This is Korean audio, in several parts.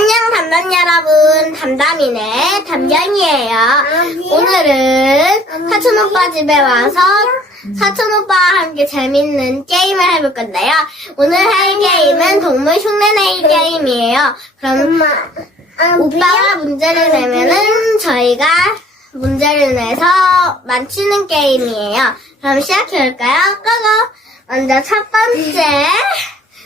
안녕 담당 여러분. 담담이네. 담양이에요. 오늘은 사촌 오빠 집에 와서 사촌 오빠와 함께 재밌는 게임을 해볼 건데요. 오늘 할 게임은 동물 흉내내기 게임이에요. 그럼 오빠가 문제를 내면은 저희가 문제를 내서 맞추는 게임이에요. 그럼 시작해볼까요? 고고! 먼저 첫 번째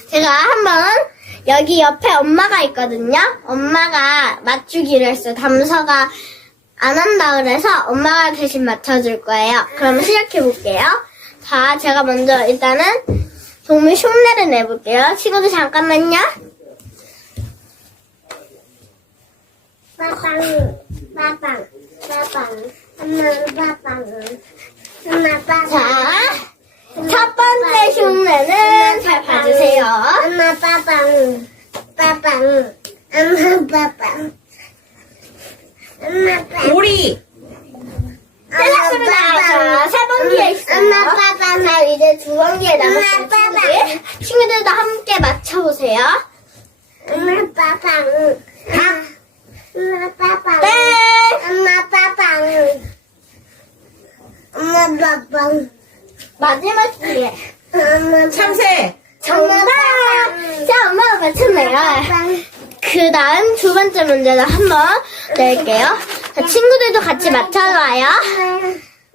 제가 한번 여기 옆에 엄마가 있거든요. 엄마가 맞추기로 했어요. 담서가 안 한다 그래서 엄마가 대신 맞춰줄 거예요. 그럼 시작해 볼게요. 자, 제가 먼저 일단은 동물 흉내를 내볼게요. 친구들 잠깐만요. 빠빵, 빠빵, 빠빵, 엄마 빠빵, 엄마 빠빵. 자, 첫 번째 흉내는 빠빵, 빠빵, 엄마 빠빵, 엄마 빠빵. 오리 틀렸습니다. 자, 세 번째 있어요. 엄마 빠빵. 자, 이제 두 번째 남았어요. 엄마 빠빵. 친구들. 친구들도 함께 맞춰보세요. 엄마 빠빵. 아, 엄마 빠빵. 네. 엄마 빠빵. 엄마 빠빵. 마지막 기회. 엄마 참새 정답! 자, 엄마가 맞췄네요. 빠빵. 그 다음 두 번째 문제를 한번 낼게요. 자, 친구들도 같이 맞춰봐요.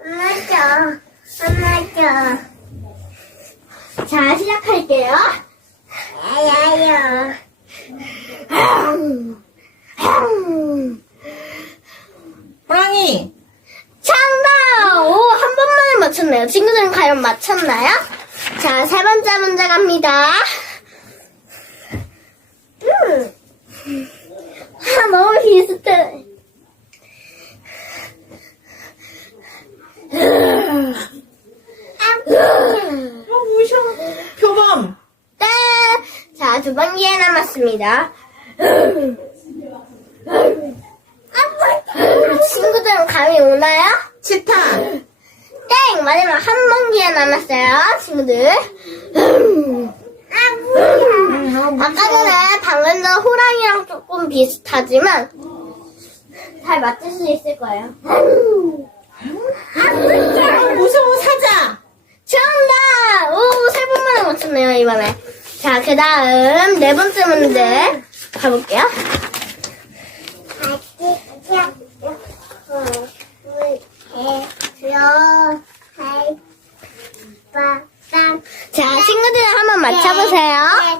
엄마 줘. 자, 시작할게요. 야야야. 호랑이 정답! 오, 한 번만에 맞췄네요. 친구들은 과연 맞췄나요? 자, 세 번째 문제 갑니다. 음. 아, 너무 비슷해. 어 무셔 표범 네. 자, 두번 기회 남았습니다. 친구들은 감이 오나요? 치타 땡! 마지막 한번 기회 남았어요, 친구들. 아 까 전에 방금 전 호랑이랑 조금 비슷하지만 잘 맞출 수 있을 거예요. 무서운 사자 정답! 오, 세 번만에 맞췄네요, 이번에. 자, 그 다음 네 번째 문제 가볼게요. 자, 친구들 한번 맞춰보세요.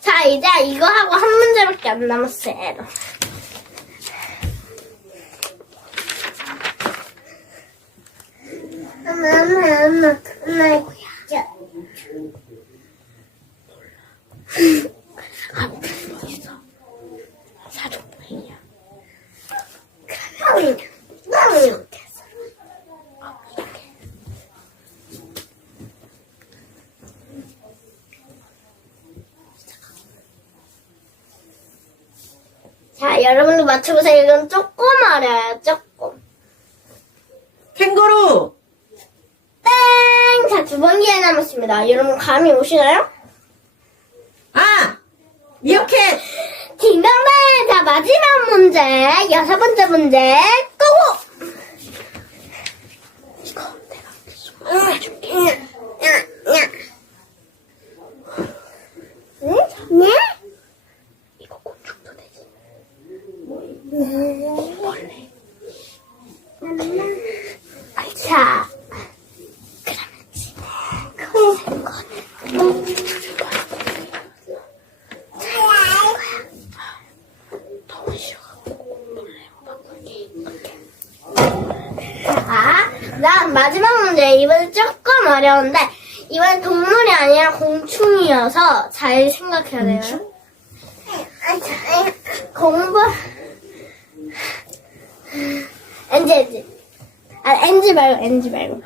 자, 이제 이거 하고 한 문제밖에 안 남았어요. 사족보이냐? 자, 여러분도 맞춰보세요. 이건 조금 어려요, 조금. 캥거루 땡! 자, 두 번 기회 남았습니다. 여러분, 감이 오시나요? 아 미어캣 딩동댕! 자, 마지막 문제. 여섯 번째 문제. 고고! 이거 내가 손으로 해줄게. 응? 네? 이거 곤충도 되지. 자, 자, 그다음 마지막 문제. 이번엔 조금 어려운데 이번엔 동물이 아니라 공충이어서 잘 생각해야 돼요. 공부 엔지 엔지 아 엔지 말고 엔지 말고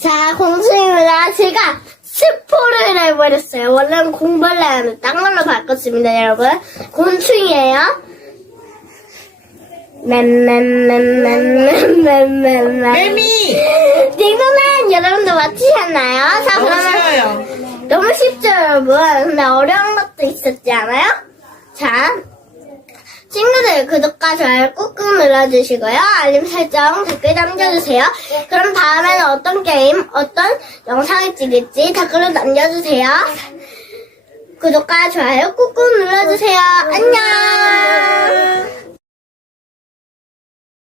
자 공주입니다 제가 해버렸어요 원래는 공벌레 하면 딴 걸로 바꿨습니다 여러분 곤충이에요 맴맴맴맴맴맴맴 매미. 딩동댕 여러분도 맞히셨나요? 자 너무 그러면 싫어요. 너무 쉽죠 여러분 근데 어려운 것도 있었지 않아요? 자 친구들 구독과 좋아요 꾹꾹 눌러주시고요. 알림 설정 댓글 남겨주세요. 그럼 다음에는 어떤 게임 어떤 영상을 찍을지 댓글로 남겨주세요. 구독과 좋아요 꾹꾹 눌러주세요. 안녕